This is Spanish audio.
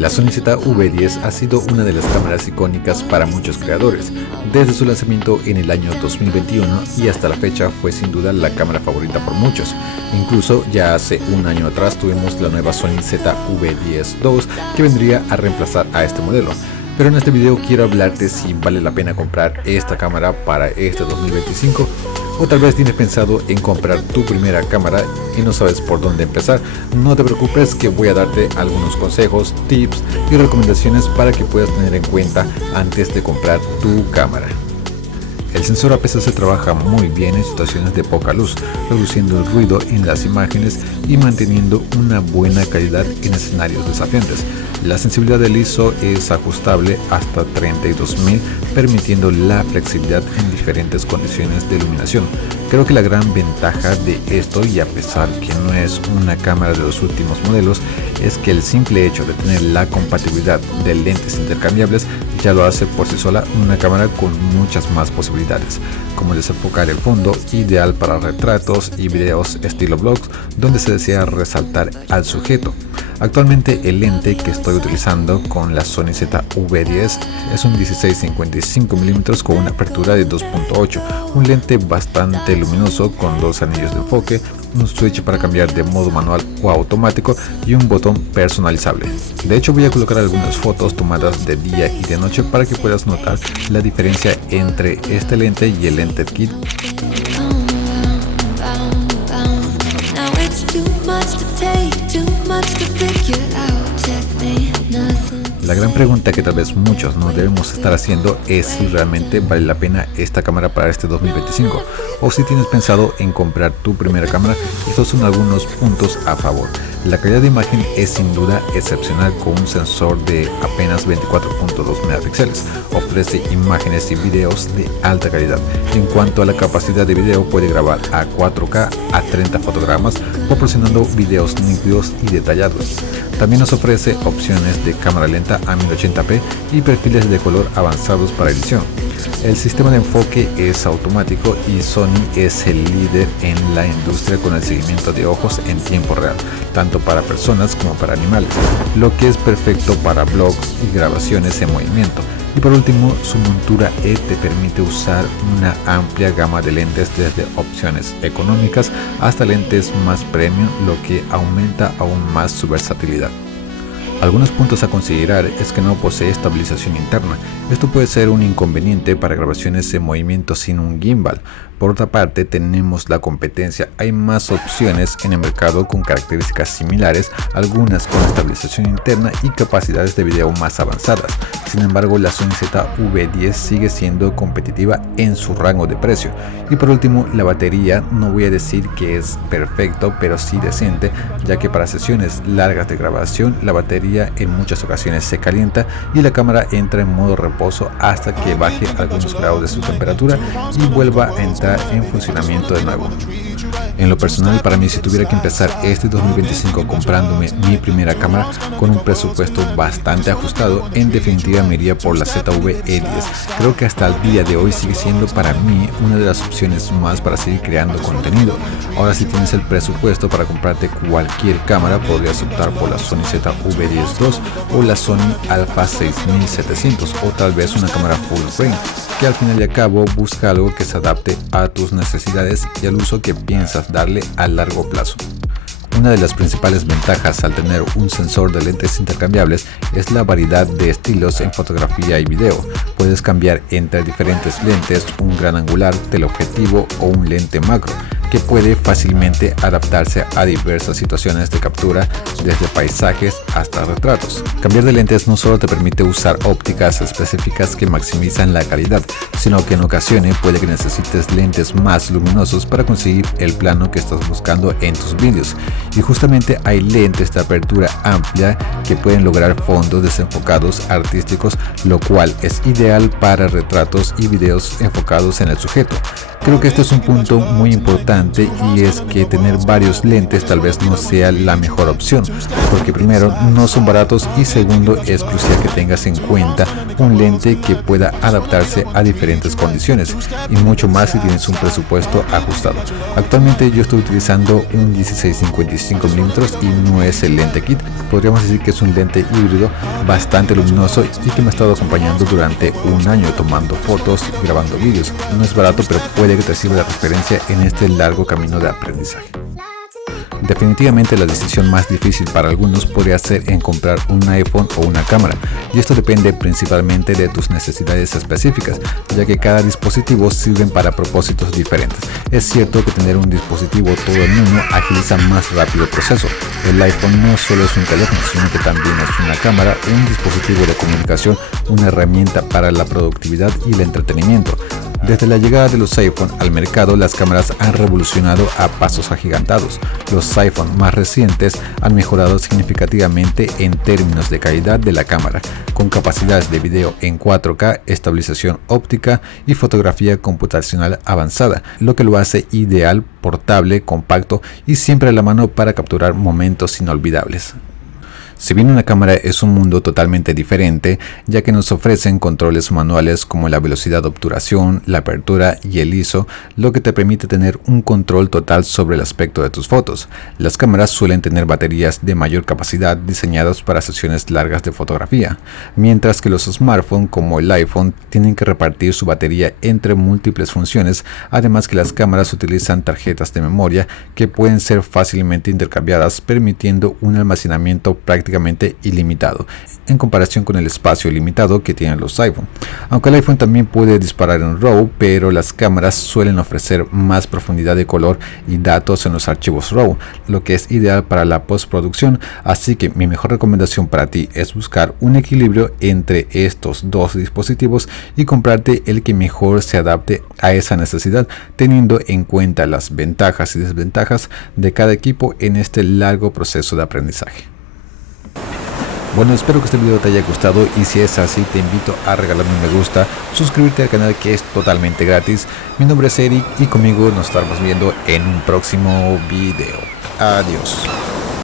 La Sony ZV-10 ha sido una de las cámaras icónicas para muchos creadores, desde su lanzamiento en el año 2021 y hasta la fecha fue sin duda la cámara favorita por muchos. Incluso ya hace un año atrás tuvimos la nueva Sony ZV-10 II que vendría a reemplazar a este modelo. Pero en este video quiero hablarte si vale la pena comprar esta cámara para este 2025 o tal vez tienes pensado en comprar tu primera cámara y no sabes por dónde empezar. No te preocupes que voy a darte algunos consejos, tips y recomendaciones para que puedas tener en cuenta antes de comprar tu cámara. El sensor APS-C trabaja muy bien en situaciones de poca luz, reduciendo el ruido en las imágenes y manteniendo una buena calidad en escenarios desafiantes. La sensibilidad del ISO es ajustable hasta 32.000, permitiendo la flexibilidad en diferentes condiciones de iluminación. Creo que la gran ventaja de esto, y a pesar que no es una cámara de los últimos modelos, es que el simple hecho de tener la compatibilidad de lentes intercambiables ya lo hace por sí sola una cámara con muchas más posibilidades, como desenfocar el fondo, ideal para retratos y videos estilo vlogs, donde se desea resaltar al sujeto. Actualmente el lente que estoy utilizando con la Sony ZV-10 es un 16-55mm con una apertura de 2.8, un lente bastante luminoso con dos anillos de enfoque, un switch para cambiar de modo manual o automático y un botón personalizable. De hecho voy a colocar algunas fotos tomadas de día y de noche para que puedas notar la diferencia entre este lente y el lente kit. La gran pregunta que tal vez muchos nos debemos estar haciendo es si realmente vale la pena esta cámara para este 2025 o si tienes pensado en comprar tu primera cámara. Estos son algunos puntos a favor. La calidad de imagen es sin duda excepcional con un sensor de apenas 24.2 megapíxeles. Ofrece imágenes y videos de alta calidad. En cuanto a la capacidad de video, puede grabar a 4K a 30 fotogramas, proporcionando videos nítidos y detallados. También nos ofrece opciones de cámara lenta a 1080p y perfiles de color avanzados para edición. El sistema de enfoque es automático y Sony es el líder en la industria con el seguimiento de ojos en tiempo real, tanto para personas como para animales, lo que es perfecto para vlogs y grabaciones en movimiento. Y por último, su montura te permite usar una amplia gama de lentes desde opciones económicas hasta lentes más premium, lo que aumenta aún más su versatilidad. Algunos puntos a considerar es que no posee estabilización interna. Esto puede ser un inconveniente para grabaciones en movimiento sin un gimbal. Por otra parte, tenemos la competencia. Hay más opciones en el mercado con características similares, algunas con estabilización interna y capacidades de video más avanzadas. Sin embargo, la Sony ZV-10 sigue siendo competitiva en su rango de precio. Y por último, la batería, no voy a decir que es perfecto, pero sí decente, ya que para sesiones largas de grabación, la batería en muchas ocasiones se calienta y la cámara entra en modo reposo hasta que baje algunos grados de su temperatura y vuelva a entrar en funcionamiento de nuevo. En lo personal, para mí, si tuviera que empezar este 2025 comprándome mi primera cámara con un presupuesto bastante ajustado, en definitiva me iría por la ZV-E10. Creo que hasta el día de hoy sigue siendo para mí una de las opciones más para seguir creando contenido. Ahora, si tienes el presupuesto para comprarte cualquier cámara, podrías optar por la Sony ZV-10 II o la Sony Alpha 6700 o tal vez una cámara full frame, que al final y al cabo busca algo que se adapte a tus necesidades y al uso que piensas darle a largo plazo. Una de las principales ventajas al tener un sensor de lentes intercambiables es la variedad de estilos en fotografía y video. Puedes cambiar entre diferentes lentes, un gran angular, teleobjetivo o un lente macro, que puede fácilmente adaptarse a diversas situaciones de captura, desde paisajes hasta retratos. Cambiar de lentes no solo te permite usar ópticas específicas que maximizan la calidad, sino que en ocasiones puede que necesites lentes más luminosos para conseguir el plano que estás buscando en tus vídeos. Y justamente hay lentes de apertura amplia que pueden lograr fondos desenfocados artísticos, lo cual es ideal para retratos y videos enfocados en el sujeto. Creo que este es un punto muy importante, y es que tener varios lentes tal vez no sea la mejor opción, porque primero no son baratos y segundo es crucial que tengas en cuenta un lente que pueda adaptarse a diferentes condiciones, y mucho más si tienes un presupuesto ajustado. Actualmente yo estoy utilizando un 16-55 mm y no es el lente kit. Podríamos decir que es un lente híbrido bastante luminoso y que me ha estado acompañando durante un año tomando fotos y grabando vídeos. No es barato, pero puede que te sirva de referencia en este largo camino de aprendizaje. Definitivamente la decisión más difícil para algunos podría ser en comprar un iPhone o una cámara, y esto depende principalmente de tus necesidades específicas, ya que cada dispositivo sirve para propósitos diferentes. Es cierto que tener un dispositivo todo en uno agiliza más rápido el proceso. El iPhone no solo es un teléfono, sino que también es una cámara, un dispositivo de comunicación, una herramienta para la productividad y el entretenimiento. Desde la llegada de los iPhone al mercado, las cámaras han revolucionado a pasos agigantados. Los iPhone más recientes han mejorado significativamente en términos de calidad de la cámara, con capacidades de video en 4K, estabilización óptica y fotografía computacional avanzada, lo que lo hace ideal, portable, compacto y siempre a la mano para capturar momentos inolvidables. Si bien una cámara es un mundo totalmente diferente, ya que nos ofrecen controles manuales como la velocidad de obturación, la apertura y el ISO, lo que te permite tener un control total sobre el aspecto de tus fotos. Las cámaras suelen tener baterías de mayor capacidad diseñadas para sesiones largas de fotografía, mientras que los smartphones como el iPhone tienen que repartir su batería entre múltiples funciones, además que las cámaras utilizan tarjetas de memoria que pueden ser fácilmente intercambiadas, permitiendo un almacenamiento prácticamente ilimitado en comparación con el espacio limitado que tienen los iPhone. Aunque el iPhone también puede disparar en RAW, pero las cámaras suelen ofrecer más profundidad de color y datos en los archivos RAW, lo que es ideal para la postproducción. Así que mi mejor recomendación para ti es buscar un equilibrio entre estos dos dispositivos y comprarte el que mejor se adapte a esa necesidad, teniendo en cuenta las ventajas y desventajas de cada equipo en este largo proceso de aprendizaje. Bueno, espero que este video te haya gustado, y si es así te invito a regalarme un me gusta, suscribirte al canal que es totalmente gratis. Mi nombre es Eric y conmigo nos estaremos viendo en un próximo video. Adiós.